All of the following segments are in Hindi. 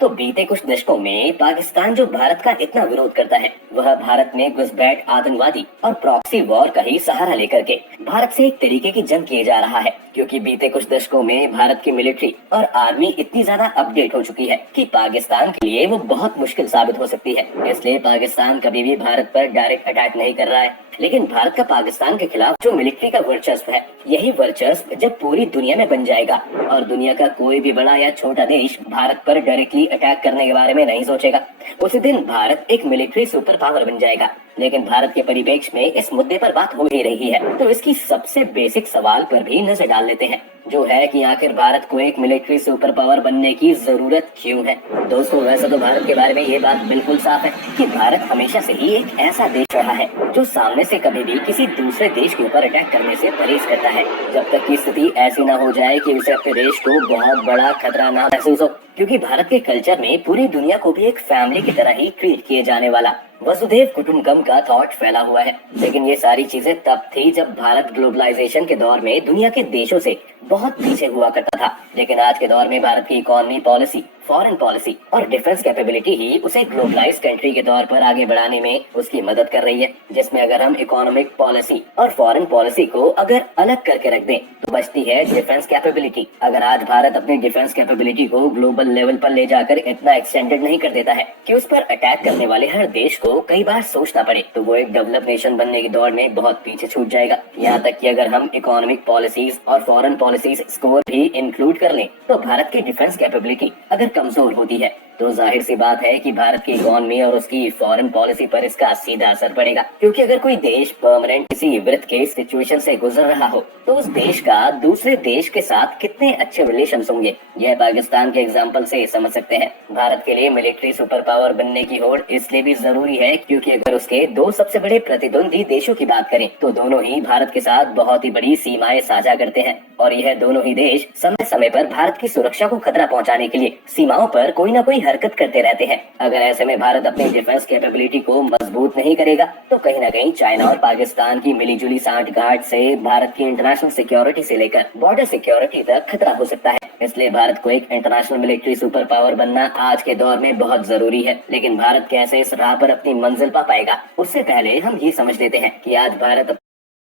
तो बीते कुछ दशकों में पाकिस्तान जो भारत का इतना विरोध करता है, वह भारत में घुसपैठ, आतंकवादी और प्रॉक्सी वॉर का ही सहारा लेकर के भारत से एक तरीके की जंग किए जा रहा है। क्योंकि बीते कुछ दशकों में भारत की मिलिट्री और आर्मी इतनी ज्यादा अपडेट हो चुकी है कि पाकिस्तान के लिए वो बहुत मुश्किल साबित हो सकती है। इसलिए पाकिस्तान कभी भी भारत पर डायरेक्ट अटैक नहीं कर रहा है, लेकिन भारत का पाकिस्तान के खिलाफ जो मिलिट्री का वर्चस्व है, यही वर्चस्व जब पूरी दुनिया में बन जाएगा और दुनिया का कोई भी बड़ा या छोटा देश भारत पर डायरेक्टली अटैक करने के बारे में नहीं सोचेगा, उसी दिन भारत एक मिलिट्री सुपर पावर बन जाएगा। लेकिन भारत के परिप्रेक्ष्य में इस मुद्दे पर बात हो ही रही है, तो इसकी सबसे बेसिक सवाल पर भी नजर डाल लेते हैं, जो है कि आखिर भारत को एक मिलिट्री सुपर पावर बनने की जरूरत क्यों है। दोस्तों, वैसे तो भारत के बारे में ये बात बिल्कुल साफ है कि भारत हमेशा से ही एक ऐसा देश रहा है जो सामने से कभी भी किसी दूसरे देश के ऊपर अटैक करने से परहेज करता है, जब तक की स्थिति ऐसी ना हो जाए कि उसे अपने देश को बहुत बड़ा खतरा ना महसूस हो। क्योंकि भारत के कल्चर में पूरी दुनिया को भी एक फैमिली की तरह ही ट्रीट किए जाने वाला वसुधैव कुटुंबकम का थॉट फैला हुआ है। लेकिन ये सारी चीजें तब थी जब भारत ग्लोबलाइजेशन के दौर में दुनिया के देशों से बहुत पीछे हुआ करता था। लेकिन आज के दौर में भारत की इकोनॉमी पॉलिसी, फॉरेन पॉलिसी और डिफेंस कैपेबिलिटी ही उसे ग्लोबलाइज्ड कंट्री के तौर पर आगे बढ़ाने में उसकी मदद कर रही है। जिसमें अगर हम इकोनॉमिक पॉलिसी और फॉरेन पॉलिसी को अगर अलग करके रख दें तो बचती है डिफेंस कैपेबिलिटी। अगर आज भारत अपनी डिफेंस कैपेबिलिटी को ग्लोबल लेवल पर ले जाकर इतना एक्सटेंडेड नहीं कर देता है कि उस पर अटैक करने वाले हर देश को कई बार सोचना पड़े, तो वो एक डेवलप नेशन बनने की दौड़ में बहुत पीछे छूट जाएगा। यहाँ तक कि अगर हम इकोनॉमिक पॉलिसीज और फॉरेन पॉलिसीज स्कोर भी इंक्लूड कर लें तो भारत की डिफेंस कैपेबिलिटी अगर कमजोर होती है तो जाहिर सी बात है कि भारत की इकोनॉमी और उसकी फॉरेन पॉलिसी पर इसका सीधा असर पड़ेगा। क्योंकि अगर कोई देश परमानेंट किसी वित्त के सिचुएशन से गुजर रहा हो तो उस देश का दूसरे देश के साथ कितने अच्छे रिलेशंस होंगे, यह पाकिस्तान के एग्जांपल से समझ सकते हैं। भारत के लिए मिलिट्री सुपर पावर बनने की होड़ इसलिए भी जरूरी है क्योंकि अगर उसके दो सबसे बड़े प्रतिद्वंदी देशों की बात करें तो दोनों ही भारत के साथ बहुत ही बड़ी सीमाएं साझा करते हैं और यह दोनों ही देश समय समय पर भारत की सुरक्षा को खतरा पहुंचाने के लिए सीमाओं पर कोई न कोई हरकत करते रहते हैं। अगर ऐसे में भारत अपनी डिफेंस कैपेबिलिटी को मजबूत नहीं करेगा तो कहीं न कहीं चाइना और पाकिस्तान की मिलीजुली सांठगांठ से भारत की इंटरनेशनल सिक्योरिटी से लेकर बॉर्डर सिक्योरिटी तक खतरा हो सकता है। इसलिए भारत को एक इंटरनेशनल मिलिट्री सुपर पावर बनना आज के दौर में बहुत जरूरी है। लेकिन भारत कैसे इस राह पर अपनी मंजिल पा पाएगा, उससे पहले हम ये समझ लेते हैं कि आज भारत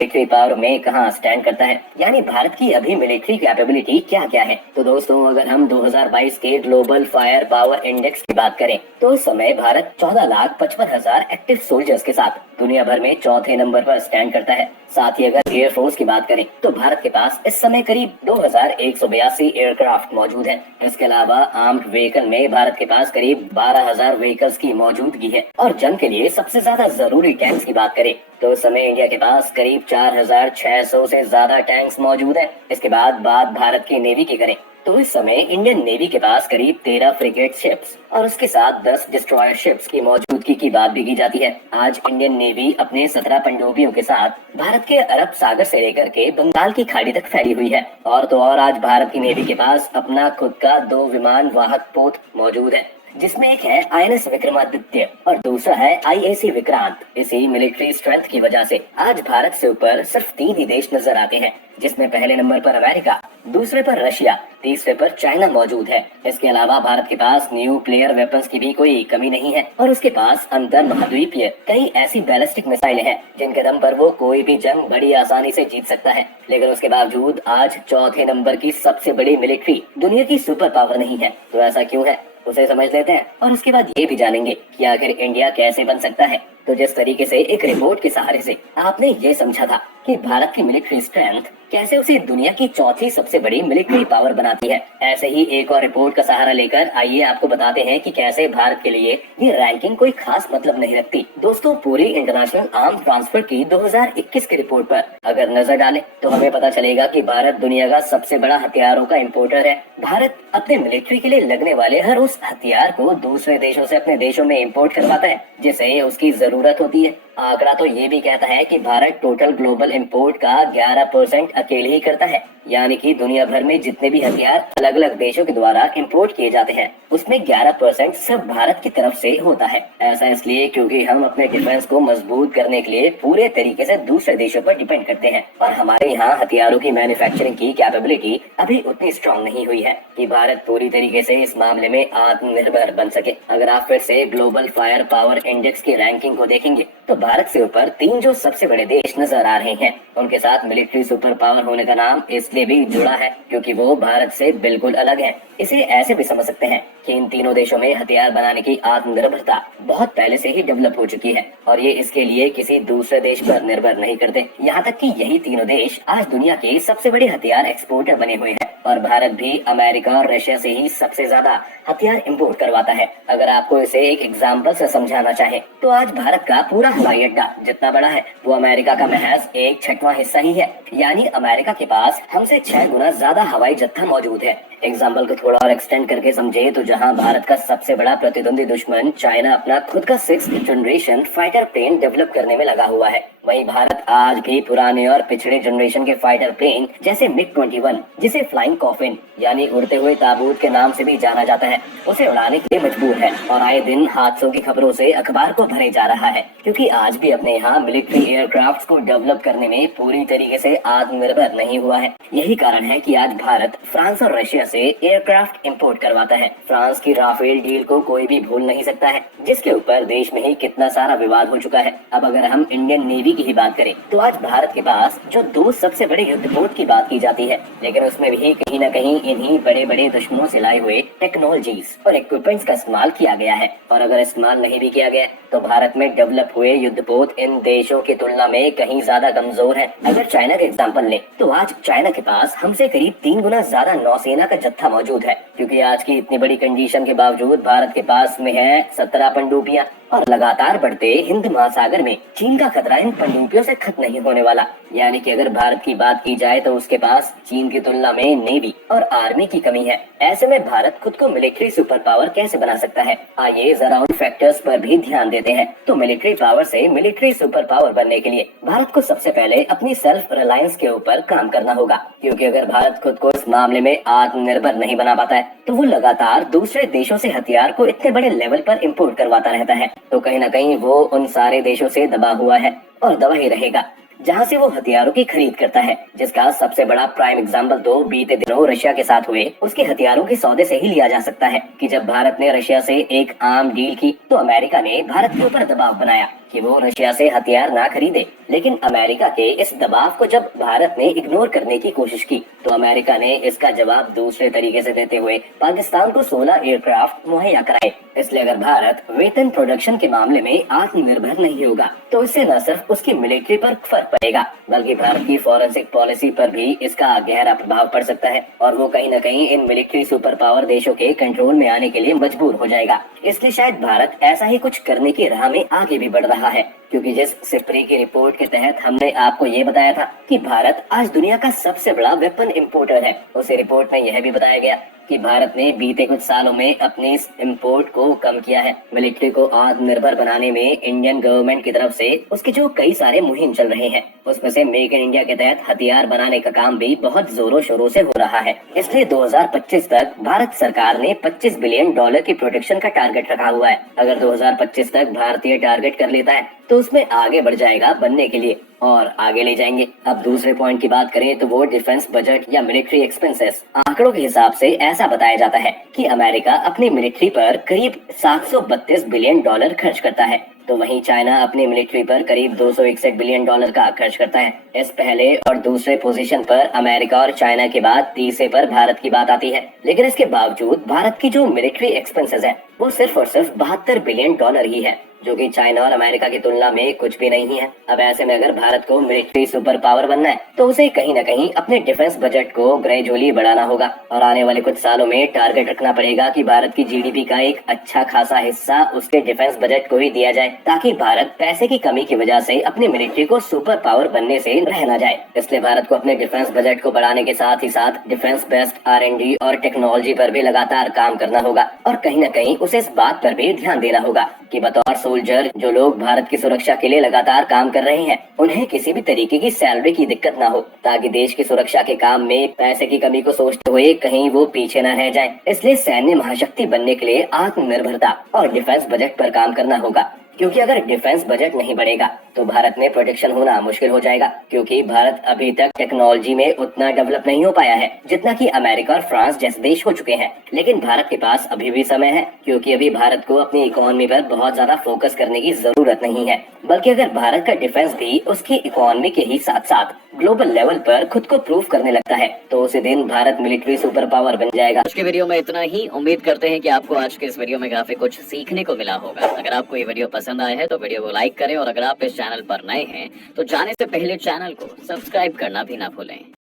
मिलिट्री पावर में कहाँ स्टैंड करता है, यानी भारत की अभी मिलिट्री कैपेबिलिटी क्या क्या है। तो दोस्तों, अगर हम 2022 के ग्लोबल फायर पावर इंडेक्स की बात करें तो उस समय भारत 14,55,000 एक्टिव सोल्जर्स के साथ दुनिया भर में चौथे नंबर पर स्टैंड करता है। साथ ही अगर एयरफोर्स की बात करें तो भारत के पास इस समय करीब 2,182 एयरक्राफ्ट मौजूद है। इसके अलावा आर्म्ड व्हीकल में भारत के पास करीब 12,000 व्हीकल्स की मौजूदगी है। और जंग के लिए सबसे ज्यादा जरूरी टैंक्स की बात करें तो इस समय इंडिया के पास करीब 4,600 से ज्यादा टैंक्स मौजूद है। इसके बाद बात भारत की नेवी की करें तो इस समय इंडियन नेवी के पास करीब 13 फ्रिगेट शिप्स और उसके साथ 10 डिस्ट्रॉयर शिप्स की मौजूदगी की बात भी की जाती है। आज इंडियन नेवी अपने 17 पनडुब्बियों के साथ भारत के अरब सागर से लेकर के बंगाल की खाड़ी तक फैली हुई है। और तो और आज भारत की नेवी के पास अपना खुद का 2 विमान वाहक पोत मौजूद है, जिसमें एक है आईएनएस विक्रमादित्य और दूसरा है आईएसी विक्रांत। इसी मिलिट्री स्ट्रेंथ की वजह से आज भारत से ऊपर सिर्फ 3 ही देश नजर आते हैं, जिसमें पहले नंबर पर अमेरिका, दूसरे पर रशिया, तीसरे पर चाइना मौजूद है। इसके अलावा भारत के पास न्यूक्लियर वेपन्स की भी कोई कमी नहीं है और उसके पास अंतर महाद्वीपीय कई ऐसी बैलिस्टिक मिसाइलें हैं जिनके दम पर वो कोई भी जंग बड़ी आसानी से जीत सकता है। लेकिन उसके बावजूद आज चौथे नंबर की सबसे बड़ी मिलिट्री दुनिया की सुपर पावर नहीं है। तो ऐसा क्यों है, उसे समझ लेते हैं और उसके बाद ये भी जानेंगे कि आखिर इंडिया कैसे बन सकता है। तो जिस तरीके से एक रिपोर्ट के सहारे से आपने ये समझा था कि भारत की मिलिट्री स्ट्रेंथ कैसे उसे दुनिया की चौथी सबसे बड़ी मिलिट्री पावर बनाती है, ऐसे ही एक और रिपोर्ट का सहारा लेकर आइए आपको बताते हैं कि कैसे भारत के लिए ये रैंकिंग कोई खास मतलब नहीं रखती। दोस्तों, पूरी इंटरनेशनल आर्म्स ट्रांसफर की 2021 की रिपोर्ट पर अगर नजर डालें तो हमें पता चलेगा कि भारत दुनिया का सबसे बड़ा हथियारों का इम्पोर्टर है। भारत अपने मिलिट्री के लिए लगने वाले हर उस हथियार को दूसरे देशों से अपने देशों में इम्पोर्ट करवाता है जिसे उसकी जरूरत होती है। आंकड़ा तो ये भी कहता है कि भारत टोटल ग्लोबल इंपोर्ट का 11% अकेले ही करता है। यानी कि दुनिया भर में जितने भी हथियार अलग अलग देशों के द्वारा इंपोर्ट किए जाते हैं उसमें 11% सिर्फ भारत की तरफ से होता है। ऐसा इसलिए क्योंकि हम अपने डिफेंस को मजबूत करने के लिए पूरे तरीके से दूसरे देशों पर डिपेंड करते हैं और हमारे यहाँ हथियारों की मैन्युफैक्चरिंग की कैपेबिलिटी अभी उतनी स्ट्रांग नहीं हुई है कि भारत पूरी तरीके से इस मामले में आत्मनिर्भर बन सके। अगर आप फिर से ग्लोबल फायर पावर इंडेक्स की रैंकिंग को देखेंगे तो भारत से ऊपर 3 जो सबसे बड़े देश नजर आ रहे हैं उनके साथ मिलिट्री सुपर पावर होने का नाम इसलिए भी जुड़ा है क्योंकि वो भारत से बिल्कुल अलग है। इसे ऐसे भी समझ सकते हैं कि इन तीनों देशों में हथियार बनाने की आत्मनिर्भरता बहुत पहले से ही डेवलप हो चुकी है और ये इसके लिए किसी दूसरे देश पर निर्भर नहीं करते। यहाँ तक कि यही तीनों देश आज दुनिया के सबसे बड़े हथियार एक्सपोर्टर बने हुए हैं और भारत भी अमेरिका और रशिया से ही सबसे ज्यादा हथियार इंपोर्ट करवाता है। अगर आपको इसे एक एग्जाम्पल से समझाना चाहे तो आज भारत का पूरा हवाई अड्डा जितना बड़ा है वो अमेरिका का महज 1/6 हिस्सा ही है। यानी अमेरिका के पास हमसे 6 गुना ज्यादा हवाई जत्था मौजूद है। एग्जाम्पल को थोड़ा और एक्सटेंड करके समझे तो जहां भारत का सबसे बड़ा प्रतिद्वंदी दुश्मन चाइना अपना खुद का 6th generation fighter plane develop करने में लगा हुआ है, वहीं भारत आज भी पुराने और पिछड़े जनरेशन के फाइटर प्लेन जैसे MiG-21 जिसे फ्लाइंग कॉफिन यानी उड़ते हुए ताबूत के नाम से भी जाना जाता है उसे उड़ाने के लिए मजबूर है और आए दिन हादसों की खबरों से अखबार को भरे जा रहा है क्योंकि आज भी अपने यहाँ मिलिट्री एयरक्राफ्ट को डेवलप करने में पूरी तरीके से आत्मनिर्भर नहीं हुआ है। यही कारण है कि आज भारत फ्रांस और रशिया से एयरक्राफ्ट इंपोर्ट करवाता है। फ्रांस की राफेल डील को कोई भी भूल नहीं सकता है जिसके ऊपर देश में ही कितना सारा विवाद हो चुका है। अब अगर हम इंडियन नेवी की ही बात करें तो आज भारत के पास जो 2 सबसे बड़े युद्धपोत की बात की जाती है लेकिन उसमें भी कहीं न कहीं इन्हीं बड़े बड़े दुश्मनों से लाए हुए टेक्नोलॉजीज और इक्विपमेंट्स का इस्तेमाल किया गया है और अगर इस्तेमाल नहीं भी किया गया तो भारत में डेवलप हुए युद्धपोत इन देशों की तुलना में कहीं ज्यादा कमजोर है। अगर चाइना का एग्जाम्पल लें तो आज चाइना के पास हमसे करीब 3 गुना ज्यादा नौसेना का जत्था मौजूद है क्योंकि आज की इतनी बड़ी कंडीशन के बावजूद भारत के पास में है 17 पनडुब्बियां और लगातार बढ़ते हिंद महासागर में चीन का खतरा इन पनडुब्बियों से खत्म नहीं होने वाला। यानी कि अगर भारत की बात की जाए तो उसके पास चीन की तुलना में नेवी और आर्मी की कमी है। ऐसे में भारत खुद को मिलिट्री सुपर पावर कैसे बना सकता है, आइए जरा उन फैक्टर्स पर भी ध्यान देते हैं। तो मिलिट्री पावर से मिलिट्री सुपर पावर बनने के लिए भारत को सबसे पहले अपनी सेल्फ रिलायंस के ऊपर काम करना होगा क्योंकि अगर भारत खुद को इस मामले में आत्मनिर्भर नहीं बना पाता है तो वो लगातार दूसरे देशों से हथियार को इतने बड़े लेवल पर इंपोर्ट करवाता रहता है तो कहीं न कहीं वो उन सारे देशों से दबा हुआ है और दबा ही रहेगा जहां से वो हथियारों की खरीद करता है, जिसका सबसे बड़ा प्राइम एग्जाम्पल तो बीते दिनों रशिया के साथ हुए उसके हथियारों के सौदे से ही लिया जा सकता है कि जब भारत ने रशिया से एक आम डील की तो अमेरिका ने भारत के ऊपर दबाव बनाया कि वो रशिया से हथियार ना खरीदे। लेकिन अमेरिका के इस दबाव को जब भारत ने इग्नोर करने की कोशिश की तो अमेरिका ने इसका जवाब दूसरे तरीके से देते हुए पाकिस्तान को 16 एयरक्राफ्ट मुहैया कराए। इसलिए अगर भारत वेतन प्रोडक्शन के मामले में आत्मनिर्भर नहीं होगा तो इससे न सिर्फ उसकी मिलिट्री पर फर्क पड़ेगा बल्कि भारत की फॉरेंसिक पॉलिसी पर भी इसका गहरा प्रभाव पड़ सकता है और वो कहीं न कहीं इन मिलिट्री सुपर पावर देशों के कंट्रोल में आने के लिए मजबूर हो जाएगा। इसलिए शायद भारत ऐसा ही कुछ करने की राह में आगे भी बढ़ रहा है क्योंकि जिस सिप्री की रिपोर्ट के तहत हमने आपको ये बताया था कि भारत आज दुनिया का सबसे बड़ा वेपन इंपोर्टर है, उसी रिपोर्ट में यह भी बताया गया कि भारत ने बीते कुछ सालों में अपने इस इंपोर्ट को कम किया है। मिलिट्री को आत्मनिर्भर बनाने में इंडियन गवर्नमेंट की तरफ से उसके जो कई सारे मुहिम चल रहे हैं उसमें से मेक इन इंडिया के तहत हथियार बनाने का काम भी बहुत जोरों शोरों से हो रहा है। इसलिए 2025 तक भारत सरकार ने $25 बिलियन की प्रोटेक्शन का टारगेट रखा हुआ है। अगर 2025 तक भारतीय टारगेट कर लेता है तो उसमें आगे बढ़ जाएगा बनने के लिए और आगे ले जाएंगे। अब दूसरे पॉइंट की बात करें तो वो डिफेंस बजट या मिलिट्री एक्सपेंसेस। आंकड़ों के हिसाब से ऐसा बताया जाता है कि अमेरिका अपनी मिलिट्री पर करीब $732 बिलियन खर्च करता है तो वहीं चाइना अपनी मिलिट्री पर करीब $261 बिलियन का खर्च करता है। इस पहले और दूसरे पोजीशन पर अमेरिका और चाइना के बाद तीसरे पर भारत की बात आती है। लेकिन इसके बावजूद भारत की जो मिलिट्री एक्सपेंसेस है वो सिर्फ और सिर्फ $72 बिलियन ही है जो कि चाइना और अमेरिका की तुलना में कुछ भी नहीं है। अब ऐसे में अगर भारत को मिलिट्री सुपर पावर बनना है तो उसे कहीं न कहीं अपने डिफेंस बजट को ग्रेजुअली बढ़ाना होगा और आने वाले कुछ सालों में टारगेट रखना पड़ेगा कि भारत की जीडीपी का एक अच्छा खासा हिस्सा उसके डिफेंस बजट को ही दिया जाए ताकि भारत पैसे की कमी की वजह से अपनी मिलिट्री को सुपर पावर बनने से रह न जाए। इसलिए भारत को अपने डिफेंस बजट को बढ़ाने के साथ ही साथ डिफेंस बेस्ड R&D और टेक्नोलॉजी पर भी लगातार काम करना होगा और कहीं न कहीं उसे इस बात पर भी ध्यान देना होगा कि बतौर सोल्जर जो लोग भारत की सुरक्षा के लिए लगातार काम कर रहे हैं, उन्हें किसी भी तरीके की सैलरी की दिक्कत ना हो, ताकि देश की सुरक्षा के काम में पैसे की कमी को सोचते हुए कहीं वो पीछे न रह जाएं। इसलिए सैन्य महाशक्ति बनने के लिए आत्मनिर्भरता और डिफेंस बजट पर काम करना होगा, क्योंकि अगर डिफेंस बजट नहीं बढ़ेगा तो भारत में प्रोटेक्शन होना मुश्किल हो जाएगा, क्योंकि भारत अभी तक टेक्नोलॉजी में उतना डेवलप नहीं हो पाया है जितना कि अमेरिका और फ्रांस जैसे देश हो चुके हैं। लेकिन भारत के पास अभी भी समय है, क्योंकि अभी भारत को अपनी इकोनॉमी पर बहुत ज्यादा फोकस करने की जरूरत नहीं है, बल्कि अगर भारत का डिफेंस भी उसकी इकोनॉमी के ही साथ साथ ग्लोबल लेवल पर खुद को प्रूव करने लगता है तो उसी दिन भारत मिलिट्री सुपर पावर बन जाएगा। आज के वीडियो में इतना ही। उम्मीद करते हैं कि आपको आज के इस वीडियो में काफी कुछ सीखने को मिला होगा। अगर आपको ये वीडियो पसंद आया है तो वीडियो को लाइक करें, और अगर आप इस चैनल पर नए हैं तो जाने से पहले चैनल को सब्सक्राइब करना भी ना भूलें।